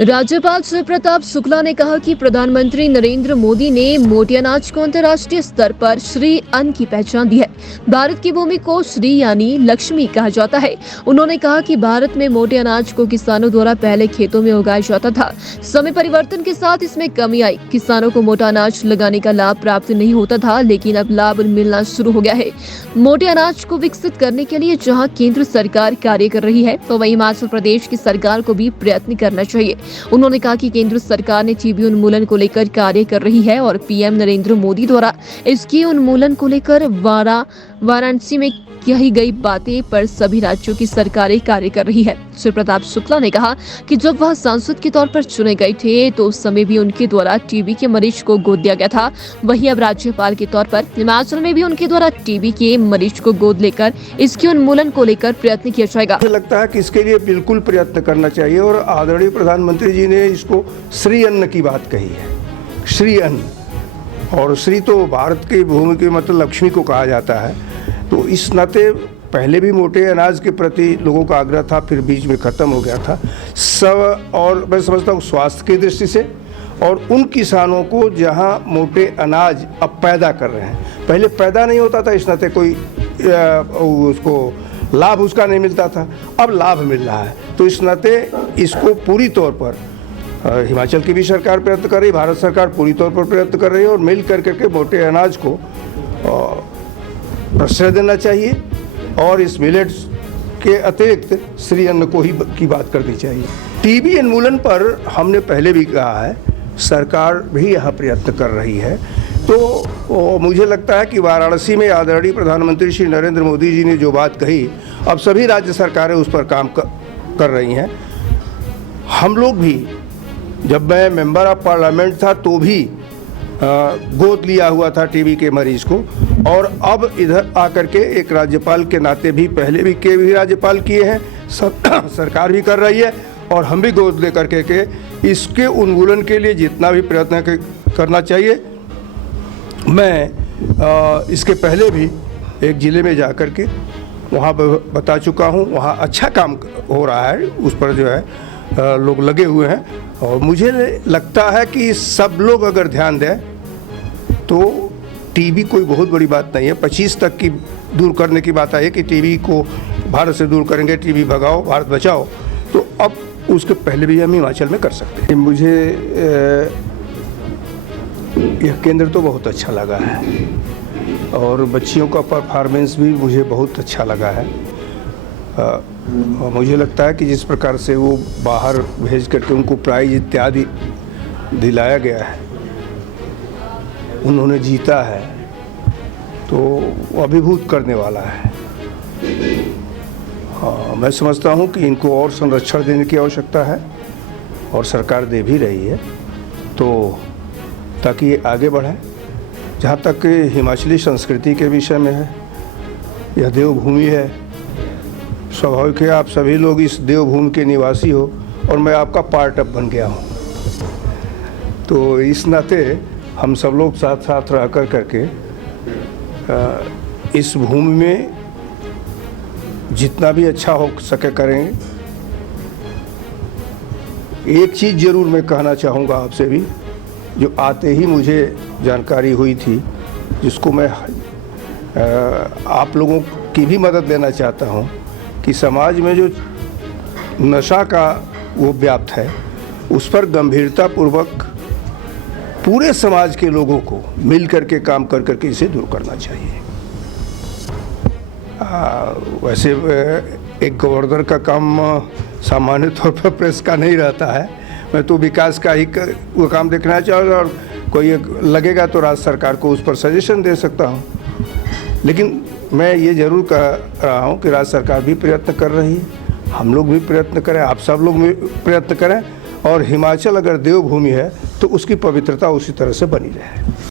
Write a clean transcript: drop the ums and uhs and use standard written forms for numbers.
राज्यपाल शिव प्रताप शुक्ला ने कहा कि प्रधानमंत्री नरेंद्र मोदी ने मोटे अनाज को अंतर्राष्ट्रीय स्तर पर श्री अन्न की पहचान दी है। भारत की भूमि को श्री यानी लक्ष्मी कहा जाता है। उन्होंने कहा कि भारत में मोटे अनाज को किसानों द्वारा पहले खेतों में उगाया जाता था। समय परिवर्तन के साथ इसमें कमी आई। किसानों को मोटा अनाज लगाने का लाभ प्राप्त नहीं होता था, लेकिन अब लाभ मिलना शुरू हो गया है। मोटे अनाज को विकसित करने के लिए जहाँ केंद्र सरकार कार्य कर रही है, तो वहीं हिमाचल प्रदेश की सरकार को भी प्रयत्न करना चाहिए। उन्होंने कहा कि केंद्र सरकार ने टीबी उन्मूलन को लेकर कार्य कर रही है और पीएम नरेंद्र मोदी द्वारा इसके उन्मूलन को लेकर वाराणसी में कही गई बातें पर सभी राज्यों की सरकारें कार्य कर रही है। शिव प्रताप शुक्ला ने कहा कि जब वह सांसद के तौर पर चुने गए थे तो उस समय भी उनके द्वारा टीबी के मरीज को गोद दिया गया था। वहीं अब राज्यपाल के तौर पर हिमाचल में भी उनके द्वारा टीबी के मरीज को गोद लेकर इसके उन्मूलन को लेकर प्रयत्न किया जाएगा। मुझे लगता है कि इसके लिए बिल्कुल प्रयत्न करना चाहिए और आदरणीय प्रधानमंत्री जी ने इसको श्री अन्न की बात कही है। श्री अन्न, और श्री तो भारत की भूमि की मतलब लक्ष्मी को कहा जाता है। तो इस नाते पहले भी मोटे अनाज के प्रति लोगों का आग्रह था, फिर बीच में ख़त्म हो गया था सब। और मैं समझता हूँ स्वास्थ्य की दृष्टि से और उन किसानों को जहाँ मोटे अनाज अब पैदा कर रहे हैं, पहले पैदा नहीं होता था, इस नाते कोई उसको लाभ उसका नहीं मिलता था, अब लाभ मिल रहा है। तो इस नाते इसको पूरी तौर पर हिमाचल की भी सरकार प्रयत्न कर रही, भारत सरकार पूरी तौर पर प्रयत्न कर रही है और मिल करके मोटे अनाज को प्रश्रय देना चाहिए और इस मिलेट्स के अतिरिक्त श्री अन्न को ही की बात करनी चाहिए। टीबी उन्मूलन पर हमने पहले भी कहा है, सरकार भी यहाँ प्रयत्न कर रही है। तो मुझे लगता है कि वाराणसी में आदरणीय प्रधानमंत्री श्री नरेंद्र मोदी जी ने जो बात कही, अब सभी राज्य सरकारें उस पर काम कर रही हैं। हम लोग भी, जब मैं मेंबर ऑफ पार्लियामेंट था तो भी गोद लिया हुआ था टीबी के मरीज को, और अब इधर आकर के एक राज्यपाल के नाते भी पहले भी राज्यपाल किए हैं, सरकार भी कर रही है और हम भी गोद ले करके के इसके उन्मूलन के लिए जितना भी प्रयत्न करना चाहिए। मैं इसके पहले भी एक ज़िले में जा कर के वहाँ बता चुका हूँ, वहाँ अच्छा काम हो रहा है, उस पर जो है लोग लगे हुए हैं। और मुझे लगता है कि सब लोग अगर ध्यान दें तो टीबी कोई बहुत बड़ी बात नहीं है। 25 तक की दूर करने की बात आई कि टीबी को भारत से दूर करेंगे, टीबी भगाओ भारत बचाओ, तो अब उसके पहले भी हम हिमाचल में कर सकते हैं। मुझे यह केंद्र तो बहुत अच्छा लगा है और बच्चियों का परफॉर्मेंस भी मुझे बहुत अच्छा लगा है। मुझे लगता है कि जिस प्रकार से वो बाहर भेज करके उनको प्राइज इत्यादि दिलाया गया है, उन्होंने जीता है, तो वो अभिभूत करने वाला है। मैं समझता हूँ कि इनको और संरक्षण देने की आवश्यकता है और सरकार दे भी रही है, तो ताकि ये आगे बढ़े। जहाँ तक हिमाचली संस्कृति के विषय में है, यह देवभूमि है, स्वाभाविक है आप सभी लोग इस देवभूमि के निवासी हो और मैं आपका पार्ट अब बन गया हूँ। तो इस नाते हम सब लोग साथ साथ रह करके इस भूमि में जितना भी अच्छा हो सके करेंगे। एक चीज़ ज़रूर मैं कहना चाहूँगा आपसे भी, जो आते ही मुझे जानकारी हुई थी, जिसको मैं आप लोगों की भी मदद लेना चाहता हूँ, कि समाज में जो नशा का वो व्याप्त है, उस पर गंभीरतापूर्वक पूरे समाज के लोगों को मिल करके काम कर करके इसे दूर करना चाहिए। वैसे एक गवर्नर का काम सामान्य तौर पर प्रेस का नहीं रहता है, मैं तो विकास का ही वो काम देखना चाहूँगा, और कोई लगेगा तो राज्य सरकार को उस पर सजेशन दे सकता हूँ। लेकिन मैं ये ज़रूर कह रहा हूँ कि राज्य सरकार भी प्रयत्न कर रही है, हम लोग भी प्रयत्न करें, आप सब लोग भी प्रयत्न करें, और हिमाचल अगर देवभूमि है तो उसकी पवित्रता उसी तरह से बनी रहे।